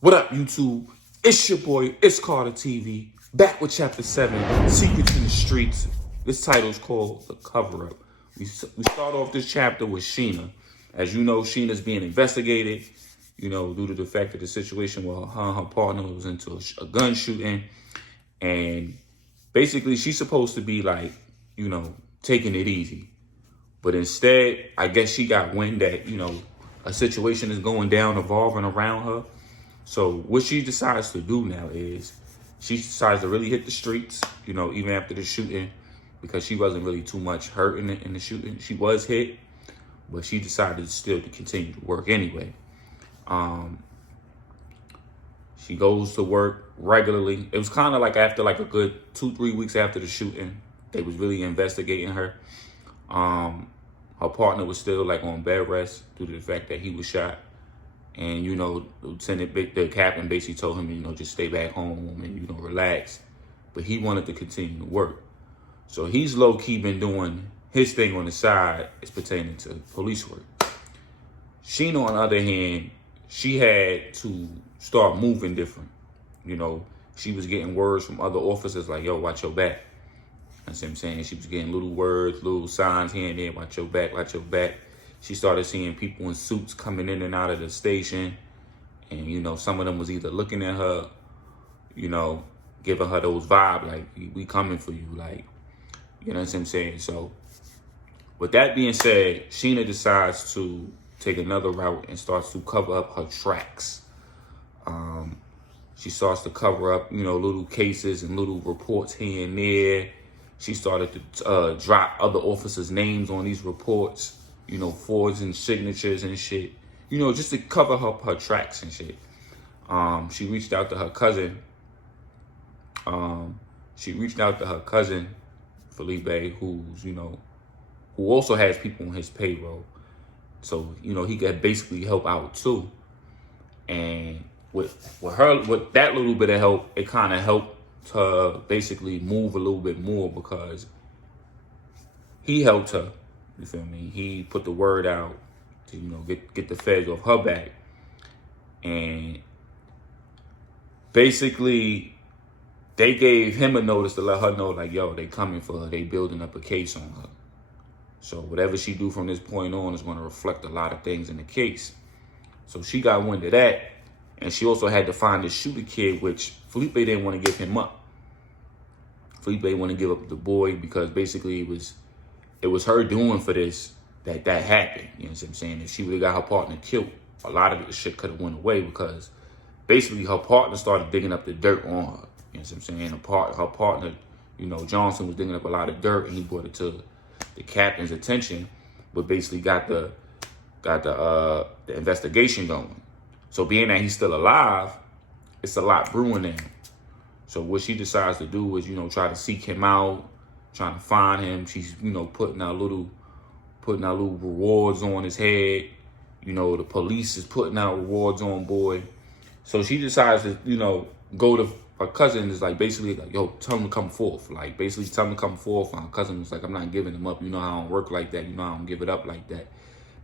What up, YouTube? It's your boy, It's Carter TV, back with Chapter 7, Secrets in the Streets. This title is called The Cover-Up. We start off this chapter with Sheena. As you know, Sheena's being investigated, due to the fact that the situation where her and her partner was into a gun shooting. And basically, she's supposed to be like, taking it easy. But instead, I guess she got wind that, a situation is going down, evolving around her. So what she decides to do now is she decides to really hit the streets, even after the shooting, because she wasn't really too much hurt in the shooting. She was hit, but she decided still to continue to work anyway. She goes to work regularly. It was kind of like after like a good 2-3 weeks after the shooting, they was really investigating her. Her partner was still like on bed rest due to the fact that he was shot. And, the captain basically told him, just stay back home and, relax. But he wanted to continue to work. So he's low-key been doing his thing on the side as pertaining to police work. Sheena, on the other hand, she had to start moving different. She was getting words from other officers like, yo, watch your back. That's what I'm saying. She was getting little words, little signs here and there, watch your back, watch your back. She started seeing people in suits coming in and out of the station. And, some of them was either looking at her, giving her those vibes like, we coming for you. Like, you know what I'm saying? So with that being said, Sheena decides to take another route and starts to cover up her tracks. She starts to cover up, little cases and little reports here and there. She started to drop other officers' names on these reports. Forging signatures and shit, just to cover up her tracks and shit. She reached out to her cousin. Felipe, who also has people on his payroll. So, he could basically help out too. And with that little bit of help, it kind of helped her basically move a little bit more because he helped her. You feel me? He put the word out to, get the feds off her back. And basically, they gave him a notice to let her know, like, yo, they coming for her. They building up a case on her. So whatever she do from this point on is going to reflect a lot of things in the case. So she got wind of that. And she also had to find the shooter kid, which Felipe didn't want to give him up. Felipe didn't want to give up the boy because basically it was her doing for this that happened. You know what I'm saying? If she would have got her partner killed, a lot of the shit could have went away because basically her partner started digging up the dirt on her. You know what I'm saying? Her partner, Johnson was digging up a lot of dirt and he brought it to the captain's attention, but basically got the investigation going. So being that he's still alive, it's a lot brewing in him. So what she decides to do is, try to seek him out, trying to find him. She's, putting out little rewards on his head. The police is putting out rewards on boy. So she decides to, go to her cousin is like basically like, yo, tell him to come forth. Like basically tell him to come forth. And her cousin was like, I'm not giving him up. You know I don't work like that. I don't give it up like that.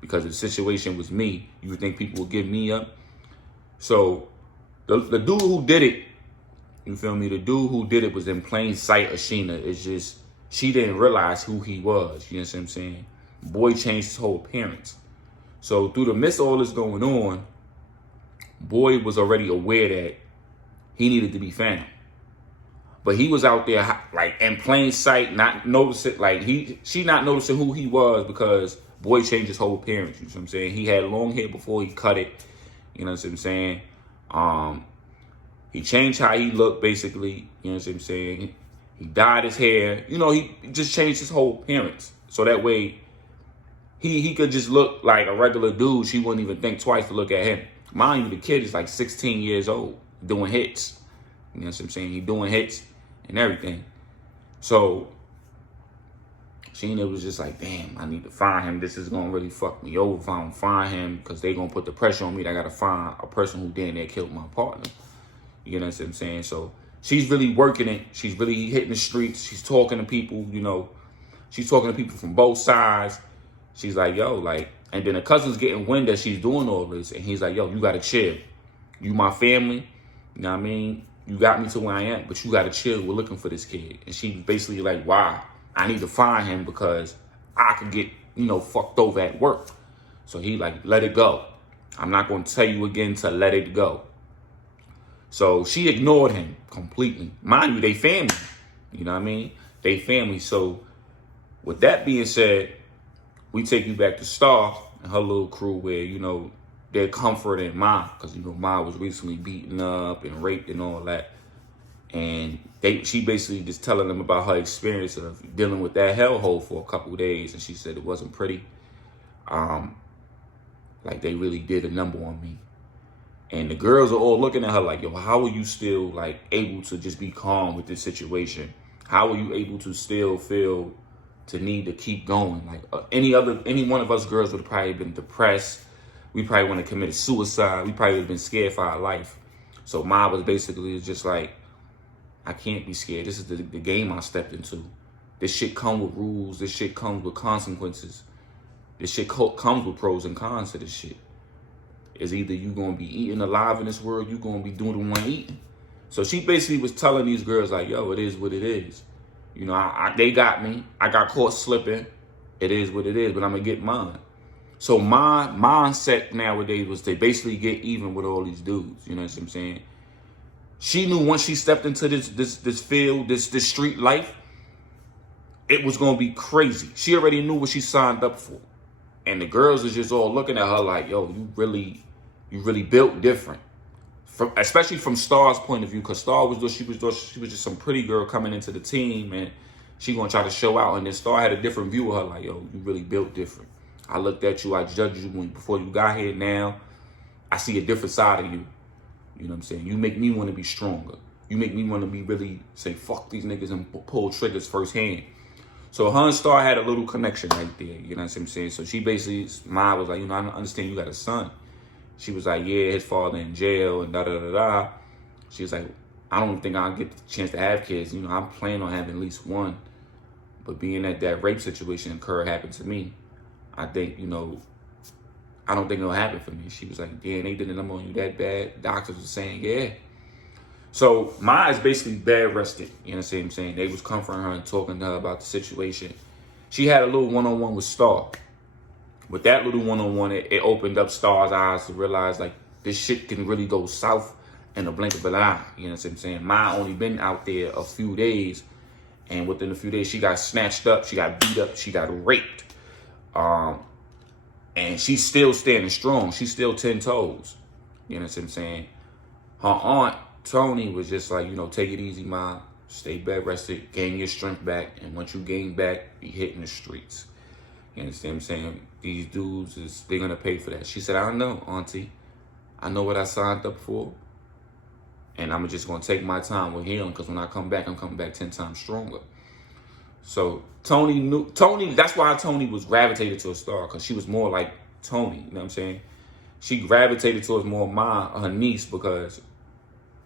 Because if the situation was me, you would think people would give me up. So the dude who did it, you feel me? The dude who did it was in plain sight of Sheena. It's just, she didn't realize who he was. You know what I'm saying? Boy changed his whole appearance. So through the midst of all this going on, Boy was already aware that he needed to be found. But he was out there like in plain sight, not noticing, she not noticing who he was because Boy changed his whole appearance. You know what I'm saying? He had long hair before he cut it. You know what I'm saying? He changed how he looked basically. You know what I'm saying? He dyed his hair. He just changed his whole appearance. So that way, he could just look like a regular dude. She wouldn't even think twice to look at him. Mind you, the kid is like 16 years old, doing hits. You know what I'm saying? He doing hits and everything. So Sheena was just like, damn, I need to find him. This is going to really fuck me over if I don't find him because they going to put the pressure on me that I got to find a person who damn near killed my partner. You know what I'm saying? So she's really working it. She's really hitting the streets. She's talking to people, She's talking to people from both sides. She's like, yo, and then the cousin's getting wind that she's doing all this. And he's like, yo, you got to chill. You my family. You know what I mean? You got me to where I am, but you got to chill. We're looking for this kid. And she basically like, why? I need to find him because I could get, fucked over at work. So he like, let it go. I'm not going to tell you again to let it go. So she ignored him completely. Mind you, they family. You know what I mean? They family. So with that being said, we take you back to Star and her little crew where, they're comforting Ma, because, Ma was recently beaten up and raped and all that. And she basically just telling them about her experience of dealing with that hellhole for a couple of days. And she said it wasn't pretty. Like they really did a number on me. And the girls are all looking at her like, yo, how are you still like able to just be calm with this situation? How are you able to still feel to need to keep going? Like any one of us girls would have probably been depressed. We probably would have committed suicide. We probably would have been scared for our life. So Ma was basically just like, I can't be scared. This is the game I stepped into. This shit comes with rules. This shit comes with consequences. This shit comes with pros and cons to this shit. It's either you going to be eating alive in this world, you going to be doing the one eating. So she basically was telling these girls like, yo, it is what it is. They got me. I got caught slipping. It is what it is, but I'm going to get mine. So my mindset nowadays was to basically get even with all these dudes. You know what I'm saying? She knew once she stepped into this field, this street life, it was going to be crazy. She already knew what she signed up for. And the girls is just all looking at her like, yo, you really built different. Especially from Star's point of view, because Star she was just some pretty girl coming into the team, and she gonna try to show out. And then Star had a different view of her, like, yo, you really built different. I looked at you, I judged you before you got here. Now I see a different side of you. You know what I'm saying? You make me want to be stronger. You make me want to be really say fuck these niggas and pull triggers firsthand. So her and Star had a little connection right there. You know what I'm saying? So she basically, Ma was like, I understand you got a son. She was like, yeah, his father in jail and da-da-da-da. She was like, I don't think I'll get the chance to have kids. I'm planning on having at least one. But being that rape situation occurred happened to me, I think, I don't think it'll happen for me. She was like, damn, they did a number on you that bad. Doctors were saying, yeah. So Ma is basically bed rested. You know what I'm saying? They was comforting her and talking to her about the situation. She had a little one-on-one with Star. With that little one-on-one, it opened up Star's eyes to realize, like, this shit can really go south in a blink of an eye. You know what I'm saying? Ma only been out there a few days, and within a few days, she got snatched up, she got beat up, she got raped. And she's still standing strong. She's still 10 toes. You know what I'm saying? Her aunt, Tony, was just like, take it easy, Ma. Stay bed rested, gain your strength back, and once you gain back, be hitting the streets. You understand what I'm saying? These dudes, they're going to pay for that. She said, I know, Auntie. I know what I signed up for. And I'm just going to take my time with healing, because when I come back, I'm coming back 10 times stronger. So Tony, that's why Tony was gravitated to a Star, because she was more like Tony, you know what I'm saying? She gravitated towards more her niece, because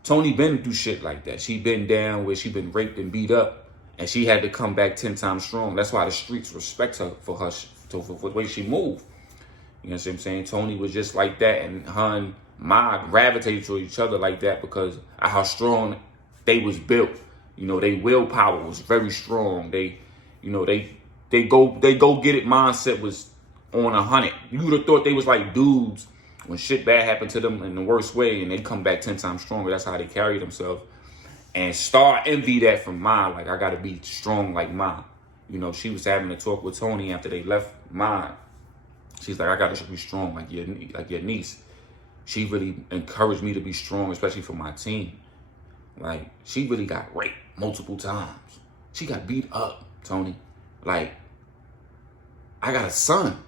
Tony been through shit like that. She been down where she been raped and beat up, and she had to come back 10 times strong. That's why the streets respect her for the way she moved. You know what I'm saying? Tony was just like that, and her and Ma gravitated to each other like that because of how strong they was built. They willpower was very strong. They go get it mindset was on 100. You would have thought they was like dudes when shit bad happened to them in the worst way, and they come back 10 times stronger. That's how they carry themselves. And Star envy that from Ma. Like, I got to be strong like Ma. She was having a talk with Tony after they left Ma. She's like, I got to be strong like your niece. She really encouraged me to be strong, especially for my team. Like, she really got raped multiple times. She got beat up, Tony. Like, I got a son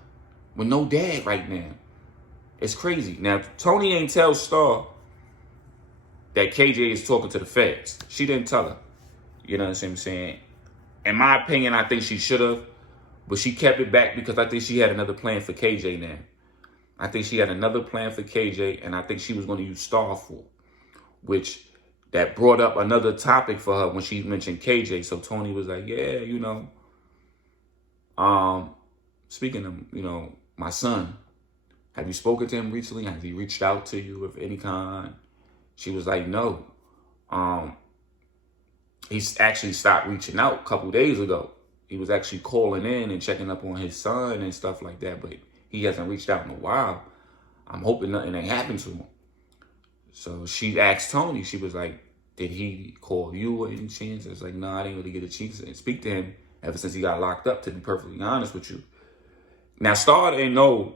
with no dad right now. It's crazy. Now, Tony ain't tell Star that KJ is talking to the feds. She didn't tell her. You know what I'm saying? In my opinion, I think she should have. But she kept it back because I think she had another plan for KJ now. I think she had another plan for KJ, and I think she was going to use Star for, which that brought up another topic for her when she mentioned KJ. So Tony was like, yeah, speaking of, my son, Have you spoken to him recently? Has he reached out to you of any kind? She was like, no. He's actually stopped reaching out a couple days ago. He was actually calling in and checking up on his son and stuff like that, but he hasn't reached out in a while. I'm hoping nothing ain't happened to him. So she asked Tony, she was like, did he call you or any chance? I was like, no, I didn't really get a chance to speak to him ever since he got locked up, to be perfectly honest with you. Now, Star didn't know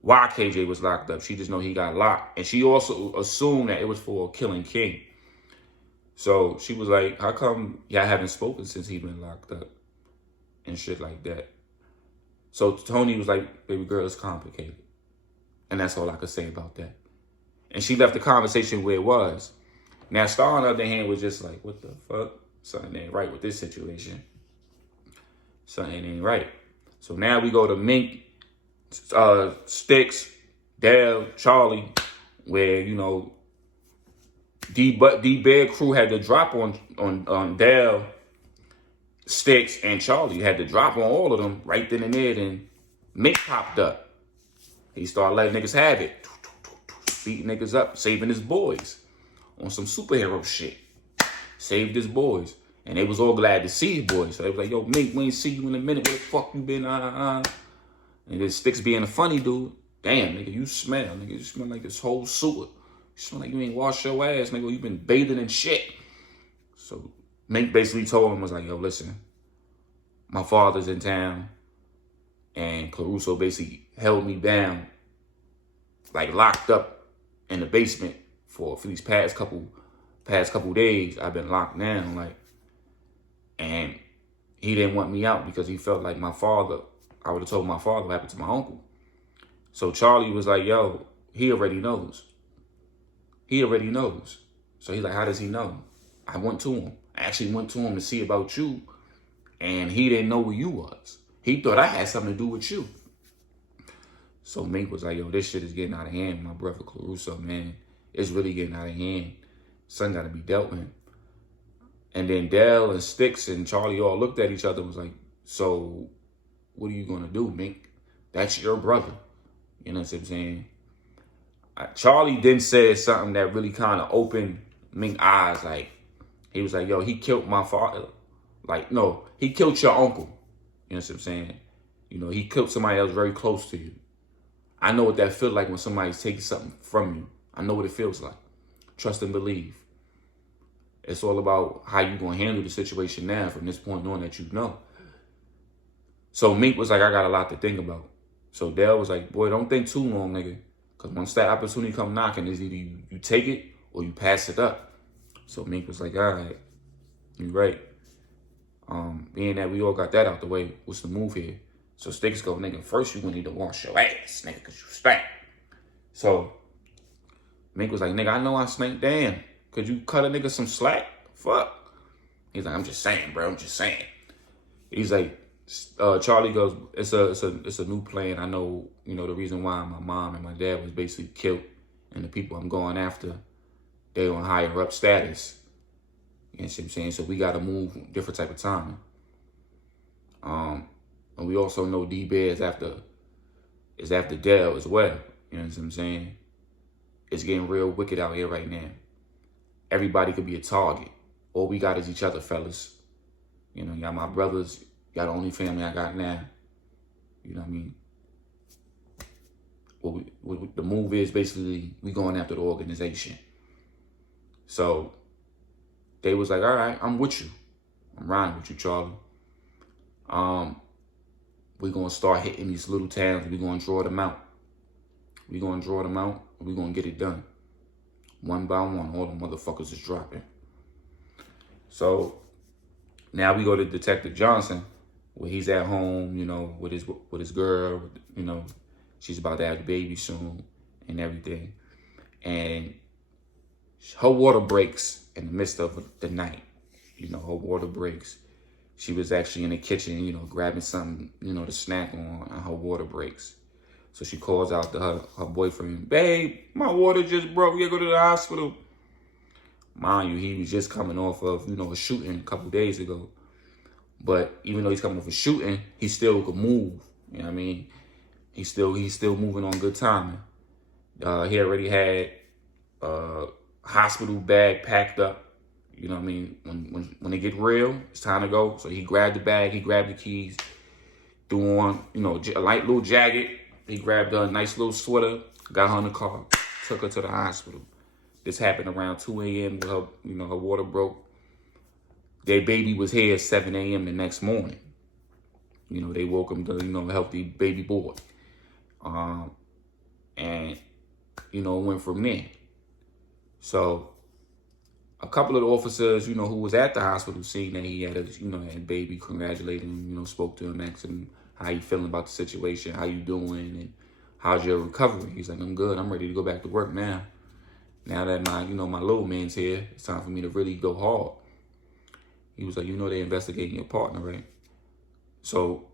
why KJ was locked up. She just know he got locked. And she also assumed that it was for killing King. So she was like, how come y'all haven't spoken since he been locked up? And shit like that. So Tony was like, baby girl, it's complicated. And that's all I could say about that. And she left the conversation where it was. Now, Star, on the other hand, was just like, what the fuck? Something ain't right with this situation. Something ain't right. So now we go to Mink, Sticks, Dale, Charlie, where, you know, D-Bear crew had to drop on Dale, Sticks, and Charlie. You had to drop on all of them right then and there. Then Mink popped up. He started letting niggas have it. Beating niggas up, saving his boys on some superhero shit. Saved his boys. And they was all glad to see his boys. So they was like, yo, Mink, we ain't see you in a minute. Where the fuck you been? And then Sticks being a funny dude. Damn, nigga, you smell. Nigga, you smell like this whole sewer. You smell like you ain't washed your ass, nigga. You been bathing in shit. So Mink basically told him, was like, yo, listen, my father's in town. And Caruso basically held me down, like locked up in the basement for these past couple days. I've been locked down, like, and he didn't want me out because he felt like my father, I would have told my father what happened to my uncle. So Charlie was like, yo, he already knows. He already knows. So he's like, how does he know? I went to him. I actually went to him to see about you, and he didn't know who you was. He thought I had something to do with you. So Mink was like, yo, this shit is getting out of hand, my brother Caruso, man. It's really getting out of hand. Son got to be dealt with. And then Dell and Sticks and Charlie all looked at each other and was like, so what are you going to do, Mink? That's your brother. You know what I'm saying? Charlie then said something that really kind of opened Mink's eyes. Like, he was like, yo, he killed my father. Like, no, he killed your uncle. You know what I'm saying? You know, he killed somebody else very close to you. I know what that feels like when somebody's taking something from you. I know what it feels like. Trust and believe. It's all about how you going to handle the situation now from this point on that you know. So Mink was like, I got a lot to think about. So Dale was like, boy, don't think too long, nigga. Because once that opportunity come knocking, it's either you take it or you pass it up. So Mink was like, all right, you right. Being that we all got that out the way, what's the move here? So Sticks go, nigga, first you gonna need to wash your ass, nigga, because you stank. So Mink was like, nigga, I know I stink. Damn, could you cut a nigga some slack? Fuck. He's like, I'm just saying, bro, I'm just saying. He's like, Charlie goes, it's a new plan. I know, you know, the reason why my mom and my dad was basically killed, and the people I'm going after, they on higher up status. You know what I'm saying? So we got to move different type of time. And we also know D-Bear is after Dell as well. You know what I'm saying? It's getting real wicked out here right now. Everybody could be a target. All we got is each other, fellas. You know, y'all my brothers. Y'all the only family I got now. You know what I mean? What the move is basically we going after the organization. So they was like, all right, I'm with you. I'm riding with you, Charlie. We're going to start hitting these little towns. We're going to draw them out. We're going to draw them out. And we're going to get it done. One by one, all the motherfuckers is dropping. So now we go to Detective Johnson, where he's at home, you know, with his girl. You know, she's about to have the baby soon and everything. And her water breaks in the midst of the night. You know, her water breaks. She was actually in the kitchen, you know, grabbing something, you know, to snack on, and her water breaks. So she calls out to her boyfriend, babe, my water just broke. We gotta go to the hospital. Mind you, he was just coming off of, you know, a shooting a couple days ago. But even though he's coming off a shooting, he still could move. You know what I mean? He's still moving on good timing. He already had hospital bag packed up. You know what I mean? When they get real, it's time to go. So he grabbed the bag, he grabbed the keys, threw on, a light little jacket. He grabbed a nice little sweater, got her in the car, took her to the hospital. This happened around 2 a.m. with her, her water broke. Their baby was here at 7 a.m. the next morning. They woke him to, a healthy baby boy. And, it went from there. So a couple of the officers, who was at the hospital, seen that he had a, had a baby, congratulated him, spoke to him, asked him how you feeling about the situation, how you doing, and how's your recovery? He's like, I'm good. I'm ready to go back to work now. Now that my, my little man's here, it's time for me to really go hard. He was like, they're investigating your partner, right? So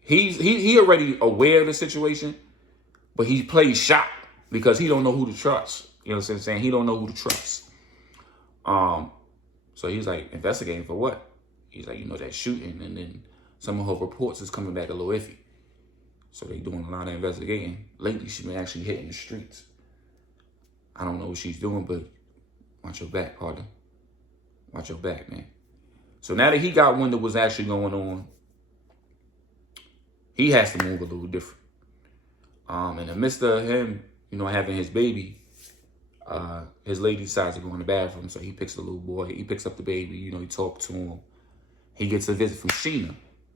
he already aware of the situation, but he plays shocked because he don't know who to trust. You know what I'm saying? He don't know who to trust. So he's like, investigating for what? He's like, that shooting, and then some of her reports is coming back a little iffy. So they doing a lot of investigating. Lately, she's been actually hitting the streets. I don't know what she's doing, but watch your back, partner. Watch your back, man. So now that he got wind of what's actually going on, he has to move a little different. In the midst of him, having his baby, his lady decides to go in the bathroom. So he picks the little boy. He picks up the baby. He talks to him. He gets a visit from Sheena.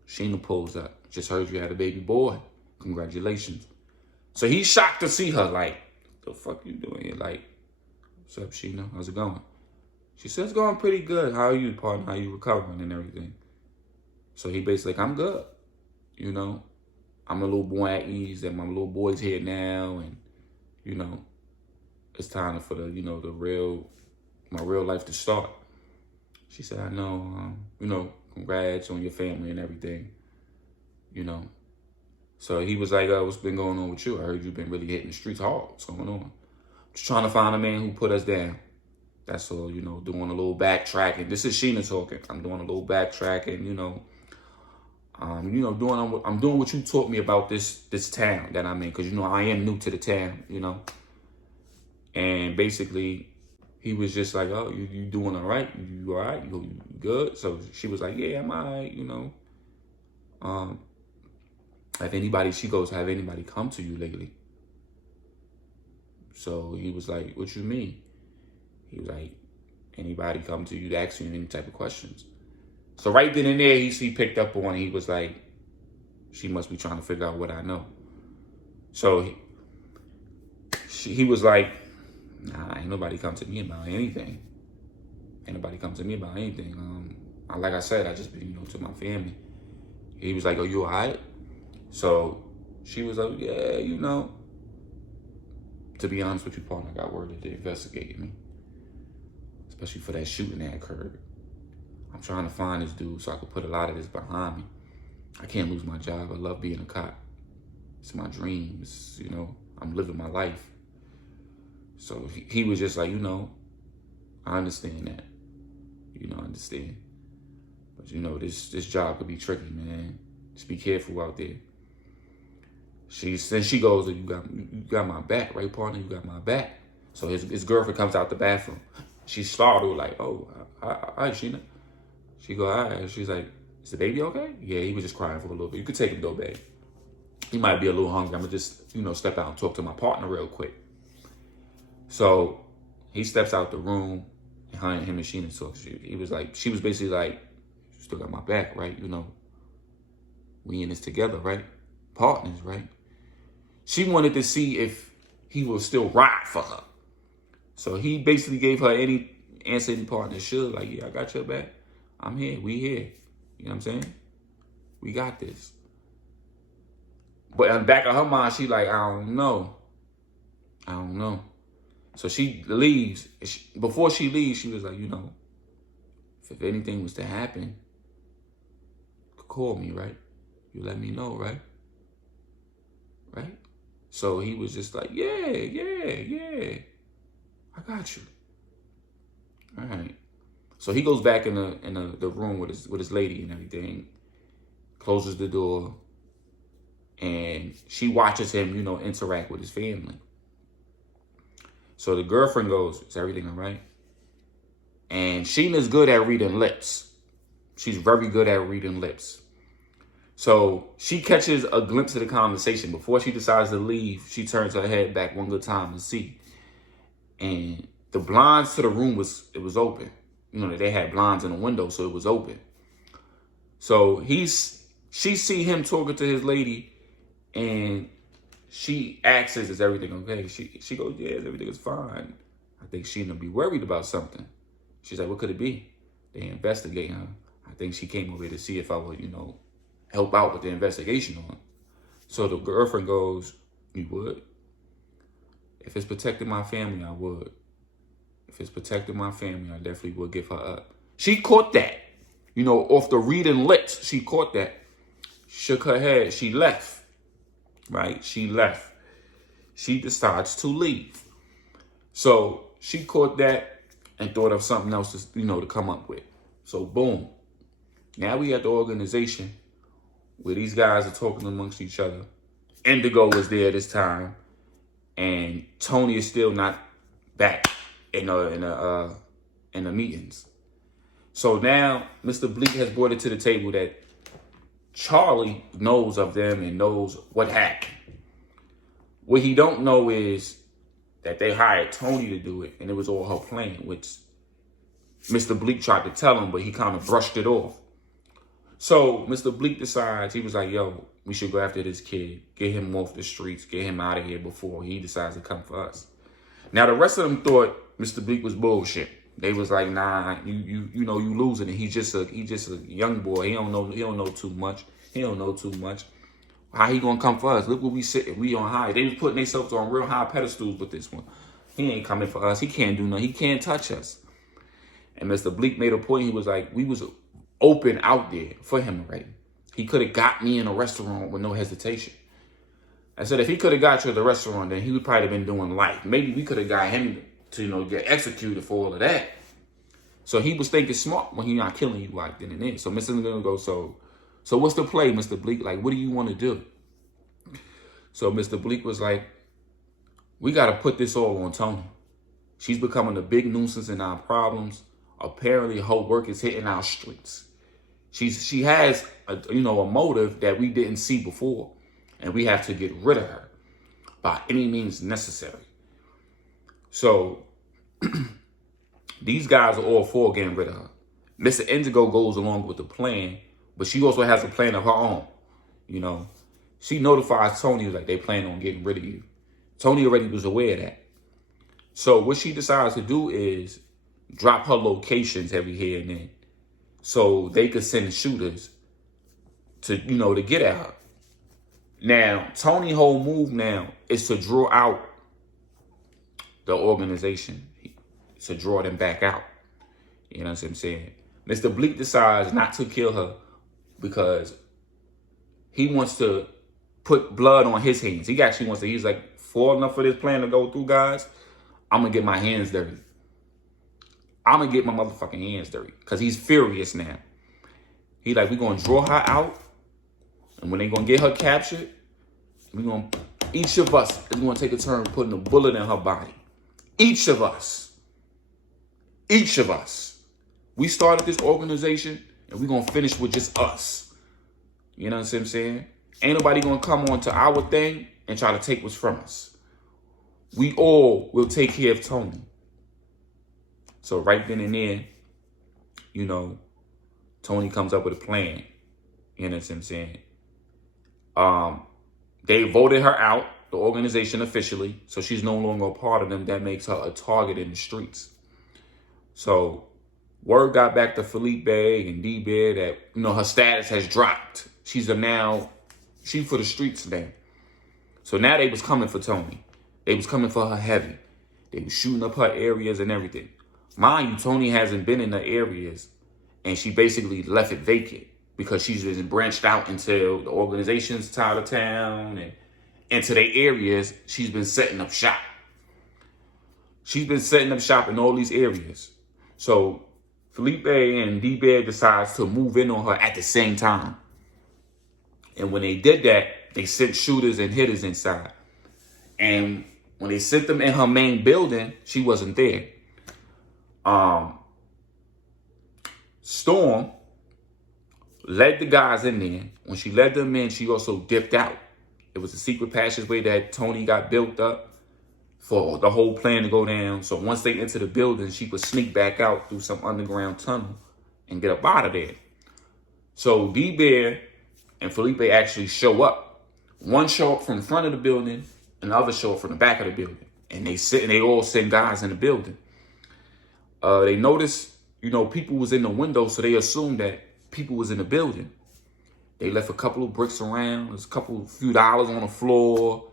Sheena pulls up. Just heard you had a baby boy. Congratulations. So he's shocked to see her. Like, the fuck you doing here? Like, what's up, Sheena? How's it going? She says, it's going pretty good. How are you, partner? How you recovering and everything? So he basically like, I'm good. I'm a little boy at ease, and my little boy's here now, and, it's time for the, my real life to start. She said, I know, congrats on your family and everything, So he was like, what's been going on with you? I heard you've been really hitting the streets hard. What's going on? Just trying to find a man who put us down. That's all, doing a little backtracking. This is Sheena talking. I'm doing a little backtracking, I'm doing what you taught me about this town that I'm in, because I am new to the town, And basically, he was just like, oh, you doing all right? You all right? You good? So she was like, yeah, I'm all right, she goes, have anybody come to you lately? So he was like, what you mean? He was like, anybody come to you to ask you any type of questions? So right then and there, he picked up on it. He was like, she must be trying to figure out what I know. So he was like, nah, ain't nobody come to me about anything. Ain't nobody come to me about anything. Like I said, I just been, to my family. He was like, oh, you all right? So she was like, yeah, To be honest with you, partner, I got word that they investigated me. Especially for that shooting that occurred. I'm trying to find this dude so I could put a lot of this behind me. I can't lose my job. I love being a cop. It's my dream. It's, I'm living my life. So he was just like, I understand that. I understand. But, this job could be tricky, man. Just be careful out there. She goes, you got my back, right, partner? You got my back. So his girlfriend comes out the bathroom. She's startled, like, oh, hi, Sheena. She go, all right. She's like, is the baby okay? Yeah, he was just crying for a little bit. You could take him though, babe. He might be a little hungry. I'm gonna just, step out and talk to my partner real quick. So he steps out the room, and him and Sheena talk. She was basically like, you still got my back, right? We in this together, right? Partners, right? She wanted to see if he will still ride for her. So he basically gave her any answer any partner should. Like, yeah, I got your back. I'm here. We here. You know what I'm saying? We got this. But in the back of her mind, she like, I don't know. So she leaves. Before she leaves, she was like, if anything was to happen, you could call me, right? You let me know, right? Right? So he was just like, yeah. I got you. All right. So he goes back in the room with his lady and everything, closes the door, and she watches him, interact with his family. So the girlfriend goes, "Is everything all right?" And Sheena's good at reading lips. She's very good at reading lips. So she catches a glimpse of the conversation. Before she decides to leave, she turns her head back one good time to see. And the blinds to the room was open. They had blinds in the window, so it was open. So she see him talking to his lady, and she asks, "Is everything okay?" She goes, "Yeah, everything is fine." I think Sheena be worried about something. She's like, "What could it be?" They investigate her. I think she came over here to see if I would, help out with the investigation on it. So the girlfriend goes, "You would? If it's protecting my family, I would. If it's protecting my family, I definitely would give her up." She caught that. Off the reading lips, she caught that. Shook her head. She left. Right? She left. She decides to leave. So she caught that and thought of something else to come up with. So boom. Now we at the organization where these guys are talking amongst each other. Indigo is there this time, and Tony is still not back in the meetings. So now Mr. Bleak has brought it to the table that Charlie knows of them and knows what happened. What he don't know is that they hired Tony to do it, and it was all her plan, which Mr. Bleak tried to tell him, but he kind of brushed it off. So Mr. Bleak decides, he was like, "Yo, we should go after this kid, get him off the streets, get him out of here before he decides to come for us." Now the rest of them thought Mr. Bleak was bullshit. They was like, "Nah, you losing it. He's just a young boy. He don't know too much. He don't know too much. How he gonna come for us? Look where we sitting. We on high." They was putting themselves on real high pedestals with this one. He ain't coming for us. He can't do nothing. He can't touch us. And Mr. Bleak made a point. He was like, "We was open out there for him already. He could have got me in a restaurant with no hesitation." I said, if he could have got you at the restaurant, then he would probably have been doing life. Maybe we could have got him to, get executed for all of that. So he was thinking smart when he not killing you like then and there. So Mr. Bleak goes, so what's the play, Mr. Bleak? Like, what do you want to do? So Mr. Bleak was like, "We got to put this all on Tony. She's becoming a big nuisance in our problems. Apparently her work is hitting our streets. She has a motive that we didn't see before, and we have to get rid of her by any means necessary." So these guys are all for getting rid of her. Mr. Indigo goes along with the plan, but she also has a plan of her own. She notifies Tony, like, they plan on getting rid of you. Tony already was aware of that. So what she decides to do is drop her locations every here and then, so they could send shooters to get at her. Now, Tony's whole move now is to draw out the organization, to draw them back out. You know what I'm saying? Mr. Bleak decides not to kill her because he wants to put blood on his hands. He actually wants to, he's like, for enough for this plan to go through, guys, I'm going to get my hands dirty. I'm going to get my motherfucking hands dirty, because he's furious now. He like, we're going to draw her out, and when they going to get her captured, each of us is going to take a turn putting a bullet in her body. Each of us. Each of us. We started this organization, and we're going to finish with just us. You know what I'm saying? Ain't nobody going to come on to our thing and try to take what's from us. We all will take care of Tony. So right then and there, Tony comes up with a plan. You know what I'm saying? They voted her out, the organization officially, so she's no longer a part of them. That makes her a target in the streets. So word got back to Felipe and D-Bear that, her status has dropped. She's for the streets now. So now they was coming for Tony. They was coming for her heavy. They was shooting up her areas and everything. Mind you, Tony hasn't been in the areas, and she basically left it vacant because she's been branched out into the organization's side of town and into their areas. She's been setting up shop. She's been setting up shop in all these areas. So Felipe and D-Bear decides to move in on her at the same time. And when they did that, they sent shooters and hitters inside. And when they sent them in her main building, she wasn't there. Storm led the guys in there. When she led them in, she also dipped out. It was a secret passageway that Tony got built up for the whole plan to go down. So once they enter the building, she could sneak back out through some underground tunnel and get up out of there. So D-Bear and Felipe actually show up. One show up from the front of the building, and the other show up from the back of the building. And they all send guys in the building. They noticed, people was in the window, so they assumed that people was in the building. They left a couple of bricks around. There's a few dollars on the floor.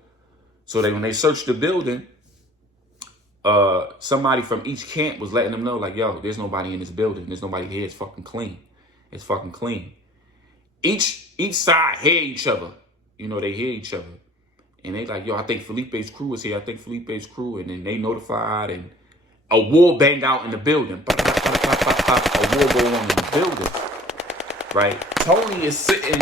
So when they searched the building, somebody from each camp was letting them know, like, yo, there's nobody in this building. There's nobody here. It's fucking clean. It's fucking clean. Each side hear each other. They hear each other. And they like, yo, I think Felipe's crew is here. I think Felipe's crew. And then they notified, and a war bang out in the building. A war going on in the building. Right? Tony is sitting,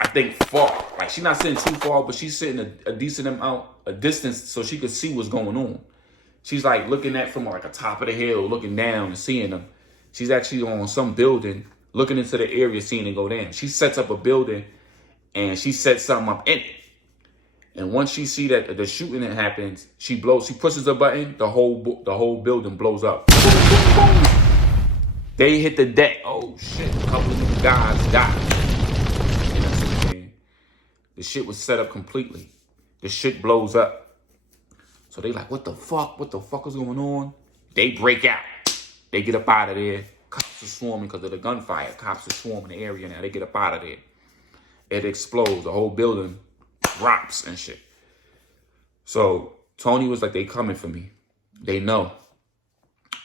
I think, far. Like, she's not sitting too far, but she's sitting a decent amount, a distance, so she could see what's going on. She's like looking at from like a top of the hill, looking down and seeing them. She's actually on some building, looking into the area, seeing it go down. She sets up a building, and she sets something up in it. And once she see that the shooting that happens, she pushes a button, the whole building blows up. They hit the deck. Oh shit! A couple of these guys died. You know what I'm saying? The shit was set up completely. The shit blows up. So they like, what the fuck? What the fuck is going on? They break out. They get up out of there. Cops are swarming because of the gunfire. Cops are swarming the area now. They get up out of there. It explodes. The whole building drops and shit. So Tony was like, they coming for me. They know.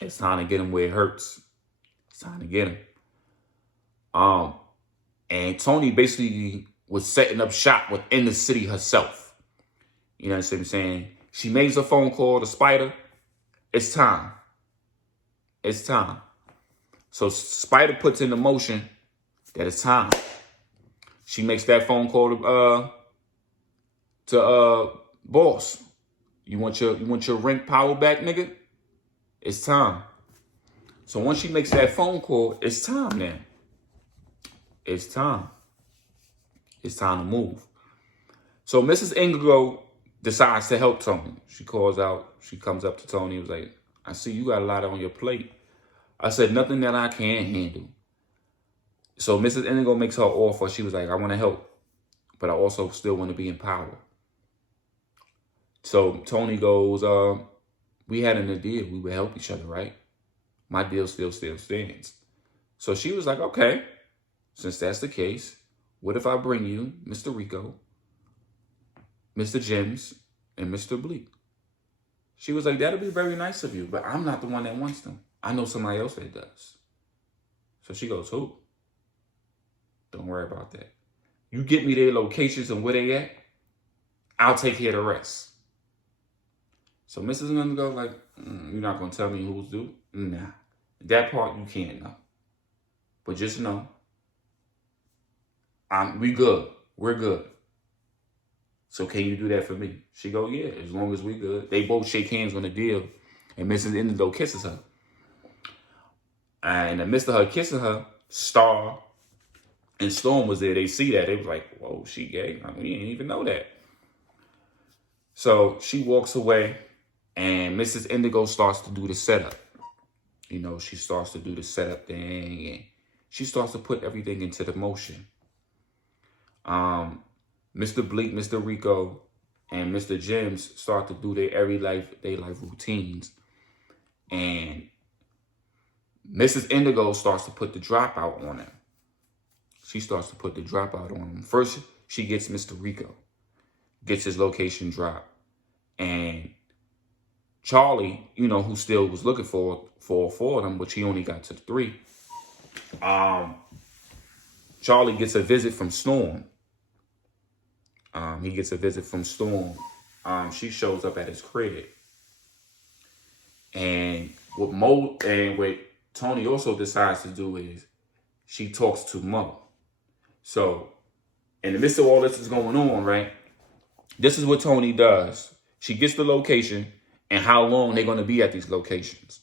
It's time to get him where it hurts. It's time to get him. And Tony basically was setting up shop within the city herself. You know what I'm saying? She makes a phone call to Spider. It's time. It's time. So Spider puts into motion that it's time. She makes that phone call to boss. You want your rank power back, nigga? It's time. So once she makes that phone call, it's time now. It's time. It's time to move. So Mrs. Indigo decides to help Tony. She comes up to Tony and was like, I see you got a lot on your plate. I said, nothing that I can't handle. So Mrs. Indigo makes her offer. She was like, I want to help, but I also still want to be in power. So Tony goes, we had a deal. We would help each other, right? My deal still stands. So she was like, okay, since that's the case, what if I bring you Mr. Rico, Mr. Jims, and Mr. Bleak? She was like, that'll be very nice of you, but I'm not the one that wants them. I know somebody else that does. So she goes, who? Don't worry about that. You get me their locations and where they at, I'll take care of the rest. So Mrs. Indigo like, you're not going to tell me who's due? Nah. That part you can't know. But just know, we good. We're good. So can you do that for me? She go, yeah, as long as we good. They both shake hands on the deal, and Mrs. Indigo kisses her. And in the midst of her kissing her, Star and Storm was there. They see that. They was like, whoa, she gay? I mean, we didn't even know that. So she walks away, and Mrs. Indigo starts to do the setup. She starts to do the setup thing, and she starts to put everything into the motion. Mr. Bleak, Mr. Rico, and Mr. Jims start to do their life routines. And Mrs. Indigo starts to put the dropout on him. She starts to put the dropout on him. First, she gets Mr. Rico, gets his location dropped. And Charlie, who still was looking for them, but he only got to 3. Charlie gets a visit from Storm. He gets a visit from Storm. She shows up at his crib. And what Tony also decides to do is she talks to Mo. So in the midst of all this is going on, right? This is what Tony does. She gets the location and how long they're going to be at these locations.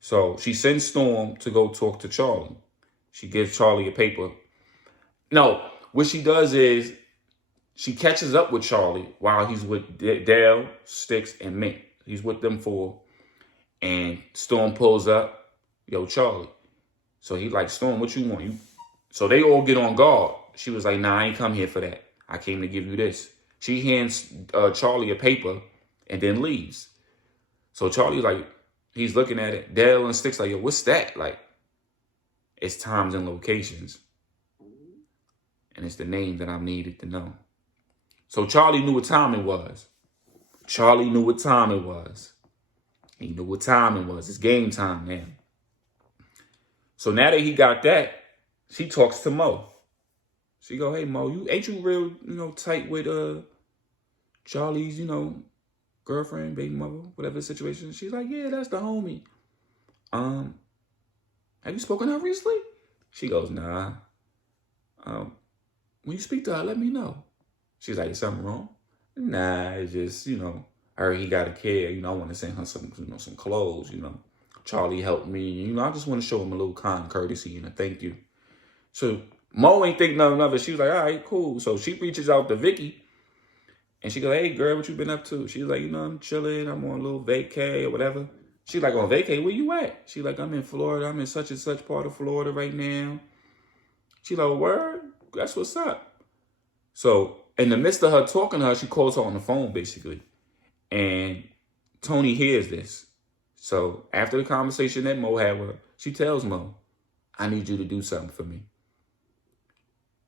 So she sends Storm to go talk to Charlie. She gives Charlie a paper. No, what she does is she catches up with Charlie while he's with Dale, Sticks, and Mink. He's with them four. And Storm pulls up, yo, Charlie. So he like, Storm, what you want? So they all get on guard. She was like, nah, I ain't come here for that. I came to give you this. She hands Charlie a paper and then leaves. So Charlie, like, he's looking at it. Dale and Sticks like, yo, what's that? Like, it's times and locations. And it's the name that I needed to know. So Charlie knew what time it was. Charlie knew what time it was. He knew what time it was. It's game time now. So now that he got that, she talks to Mo. She go, hey, Mo, ain't you real, tight with Charlie's, girlfriend, baby mother, whatever the situation. She's like, yeah, that's the homie. Have you spoken to her recently? She goes, nah. When you speak to her, let me know. She's like, is something wrong? Nah, it's just, I heard he got a kid. I want to send her some clothes, Charlie helped me. I just want to show him a little kind courtesy and a thank you. So Mo ain't think nothing of it. She was like, all right, cool. So she reaches out to Vicky. And she goes, hey, girl, what you been up to? She's like, I'm chilling. I'm on a little vacay or whatever. She's like, on vacay? Where you at? She's like, I'm in Florida. I'm in such and such part of Florida right now. She's like, word? That's what's up. So in the midst of her talking to her, she calls her on the phone, basically. And Tony hears this. So after the conversation that Mo had with her, she tells Mo, I need you to do something for me.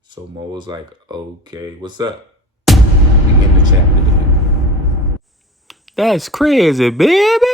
So Mo was like, okay, what's up? We in the chapter today. That's crazy, baby.